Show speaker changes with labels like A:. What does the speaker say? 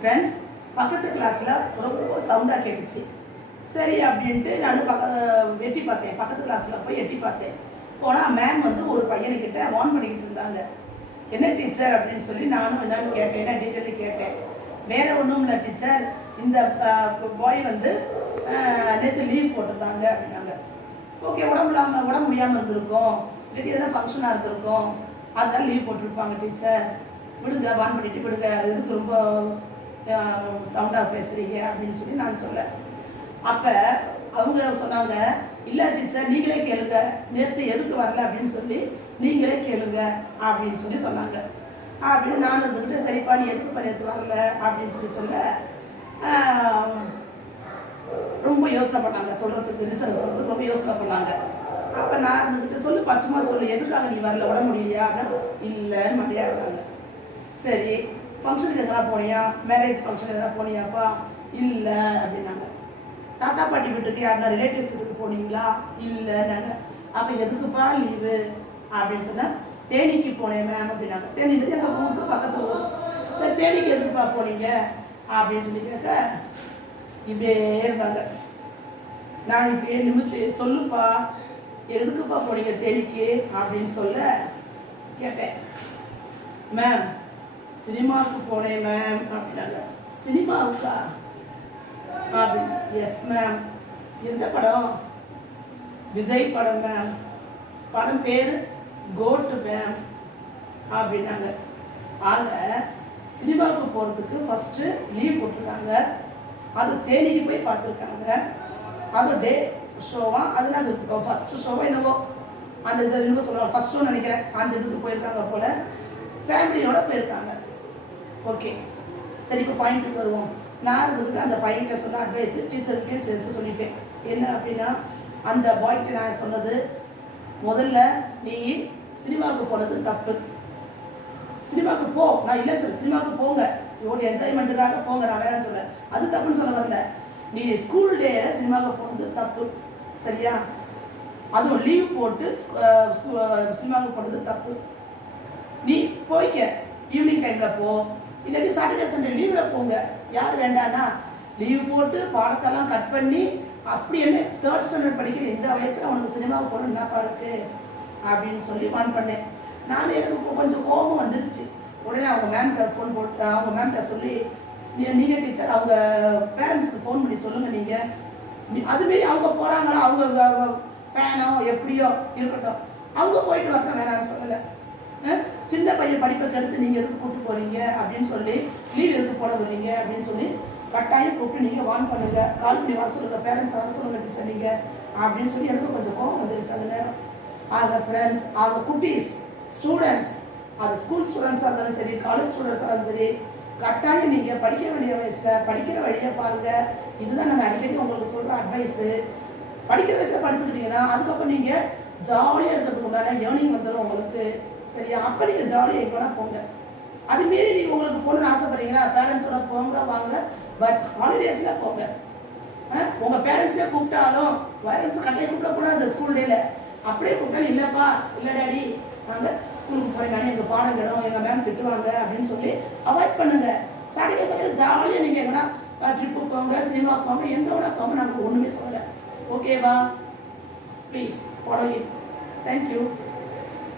A: Friends பக்கத்து கிளாஸில் ரொம்ப சவுண்டாக கேட்டுச்சு. சரி அப்படின்ட்டு நான் பக்க எட்டி பார்த்தேன். பக்கத்து கிளாஸில் போய் எட்டி பார்த்தேன். போனால் மேம் வந்து ஒரு பையனுக்கிட்ட வான் பண்ணிக்கிட்டு இருந்தாங்க. என்ன டீச்சர் அப்படின்னு சொல்லி நானும் என்னன்னு கேட்டேன். என்ன டீட்டெயிலு கேட்டேன். வேறு ஒன்றும் இல்லை டீச்சர் இந்த பாய் வந்து நேற்று லீவ் போட்டிருந்தாங்க அப்படின்னாங்க. ஓகே உடம்பு உடம்பு முடியாமல் இருந்திருக்கும். இல்லாட்டி எதனா ஃபங்க்ஷனாக இருந்திருக்கும். அதனால லீவ் போட்டிருப்பாங்க டீச்சர் விடுங்க வான் பண்ணிட்டு விடுங்க. எதுக்கு ரொம்ப சவுண்டாக பேசுகிறீங்க அப்படின்னு சொல்லி நான் சொல்ல. அப்போ அவங்க சொன்னாங்க இல்லை டீச்சர் நீங்களே கேளுங்க. நேற்று எதுக்கு வரல? அப்படின்னு சொல்லி நீங்களே கேளுங்க. அப்படின்னு சொல்லி சொன்னாங்க. அப்படின்னு நான் இருந்துக்கிட்டு சரிப்பா நீ எதுக்கு நேற்று வரல? அப்படின்னு சொல்லி சொல்ல ரொம்ப யோசனை பண்ணாங்க. சொல்கிறதுக்கு ரீசன் சொல்கிறதுக்கு ரொம்ப யோசனை பண்ணாங்க. அப்போ நான் இருந்துக்கிட்டு சொல்லு பச்சைமா சொல்லு. எதுக்காக நீ வரல? உட முடியலையா? அப்படின்னா இல்லைன்னு மண்டையாடுறாங்க சரி ஃபங்க்ஷனுக்கு எங்கனா போனியா? மேரேஜ் ஃபங்க்ஷன் எதனா போனியாப்பா? இல்லை அப்படின்னாங்க. தாத்தா பாட்டி வீட்டுக்கு யாருன்னா ரிலேட்டிவ்ஸ் வீட்டுக்கு போனீங்களா? இல்லைன்னாங்க. அப்போ எதுக்குப்பா லீவு அப்படின்னு சொன்னேன். தேனிக்கு போனேன் மேம் அப்படின்னாங்க. தேனிட்டு எங்கள் ஊருக்கு பக்கத்து ஊர். சரி தேனிக்கு எதுக்குப்பா போனீங்க? அப்படின்னு சொல்லி கேட்க இப்படியே இருந்தாங்க. நான் இப்படியே நிமித்து சொல்லுப்பா எதுக்குப்பா போனீங்க தேனிக்கு? அப்படின்னு சொல்ல கேட்டேன். மேம் சினிமாவுக்கு போனேன் மேம் அப்படின்னாங்க. சினிமாவுக்கா? அப்படின்னு எஸ் மேம் எந்த படம்? விஜய் படம் மேம் படம் பேர் கோட்டு மேம் அப்படின்னாங்க. ஆக சினிமாவுக்கு போகிறதுக்கு ஃபஸ்ட்டு லீவ் போட்டிருக்காங்க. அது தேனிக்கு போய் பார்த்துருக்காங்க. அது டே ஷோவா அதில் அது ஃபஸ்ட்டு ஷோவா என்னவோ அந்த இது என்னவோ சொல்லுவாங்க ஃபஸ்ட் ஷோ நினைக்கிறேன். அந்த இதுக்கு போயிருக்காங்க போல். ஃபேமிலியோடு போயிருக்காங்க. ஓகே சரி இப்போ பாயிண்ட்டுக்கு வருவோம். நான் இருந்துக்கிட்டு அந்த பையன்கிட்ட சொன்ன அட்வைஸ் டீச்சர் சேர்த்து சொல்லிட்டேன். என்ன அப்படின்னா அந்த பாய்கிட்ட நான் சொன்னது முதல்ல நீ சினிமாவுக்கு போனது தப்பு. சினிமாவுக்கு போ. நான் இல்லைன்னு சொல்ல சினிமாவுக்கு போங்க. ஒரு என்ஜாய்மெண்ட்டுக்காக போங்க. நான் வேணாம்னு சொல்ல அது தப்புன்னு சொல்ல வரல. நீ ஸ்கூல் டேல சினிமாவுக்கு போனது தப்பு. சரியா? அதுவும் லீவ் போட்டு சினிமாவுக்கு போனது தப்பு. நீ போய்க்க. ஈவினிங் டைமில் போ. இல்லாட்டி சாட்டர்டே சண்டே லீவில் போங்க. யார் வேண்டானா லீவ் போட்டு பாடத்தெல்லாம் கட் பண்ணி அப்படி என்ன தேர்ட் ஸ்டாண்டர்ட் படிக்கிற இந்த வயசில் உனக்கு சினிமாவுக்கு போகணும் என்னப்பா இருக்கு? அப்படின்னு சொல்லி வான் பண்ணேன். நான் எனக்கு கொஞ்சம் கோபம் வந்துருச்சு. உடனே அவங்க மேம்கிட்ட ஃபோன் போட்டு அவங்க மேம்கிட்ட சொல்லி நீ- டீச்சர் அவங்க பேரண்ட்ஸுக்கு ஃபோன் பண்ணி சொல்லுங்கள் நீங்கள் அதுமாரி அவங்க போகிறாங்களா அவங்க ஃபேனோ எப்படியோ இருக்கட்டும். அவங்க போயிட்டு வரணும் வேணாம்னு சொல்லலை. சின்ன பையன் படிப்பை கருத்து நீங்கள் எதுக்கு கூப்பிட்டு போகிறீங்க அப்படின்னு சொல்லி லீவ் எதுக்கு போட வரீங்க அப்படின்னு சொல்லி கட்டாயம் கூப்பிட்டு நீங்கள் வான் பண்ணுங்கள் கால் பண்ணி வர சொல்லுங்கள் பேரண்ட்ஸ் வர சொல்லுங்கள் டீச்சர் நீங்கள் அப்படின்னு சொல்லி எனக்கு கொஞ்சம் கோவம் வந்துருச்சு அந்த நேரம். ஆக ஃப்ரெண்ட்ஸ் ஆக குட்டீஸ் ஸ்டூடெண்ட்ஸ் அது ஸ்கூல் ஸ்டூடெண்ட்ஸாக இருந்தாலும் சரி காலேஜ் ஸ்டூடெண்ட்ஸாக இருந்தாலும் சரி கட்டாயம் நீங்கள் படிக்க வேண்டிய வயசில் படிக்கிற வழியை பாருங்கள் இதுதான் நான் அடிக்கடி உங்களுக்கு சொல்கிற அட்வைஸு படிக்கிற வயசில் படிச்சுக்கிட்டீங்கன்னா அதுக்கப்புறம் நீங்கள் ஜாலியாக இருக்கிறதுக்கு உண்டான ஏர்னிங் வந்துடும் உங்களுக்கு. சரியா அப்போ நீங்கள் ஜாலியாக எங்கன்னா போங்க. அது மாரி நீங்கள் உங்களுக்கு போகணும்னு ஆசைப்படுறீங்களா? பேரண்ட்ஸோட போங்க வாங்க. பட் ஹாலிடேஸில் போங்க. அஹ், உங்க பேரண்ட்ஸே கூப்பிட்டாலும் பேரண்ட்ஸ் கண்டையை கூப்பிடக்கூடாது ஸ்கூல் டேல அப்படியே கூப்பிட்டாலும் இல்லைப்பா இல்லை டாடி நாங்கள் ஸ்கூலுக்கு போறீங்க எங்கள் பாடங்களும் எங்கள் மேம் திட்டுவாங்க அப்படின்னு சொல்லி அவாய்ட் பண்ணுங்க. சாட்டர்டே சண்டே ஜாலியாக நீங்கள் எங்கன்னா ட்ரிப்பு போங்க சினிமா போங்க எந்த விட போங்க நாங்கள் ஒன்றுமே சொல்லலை. ஓகேவா ப்ளீஸ் ஃபாலோ இட் தேங்க்யூ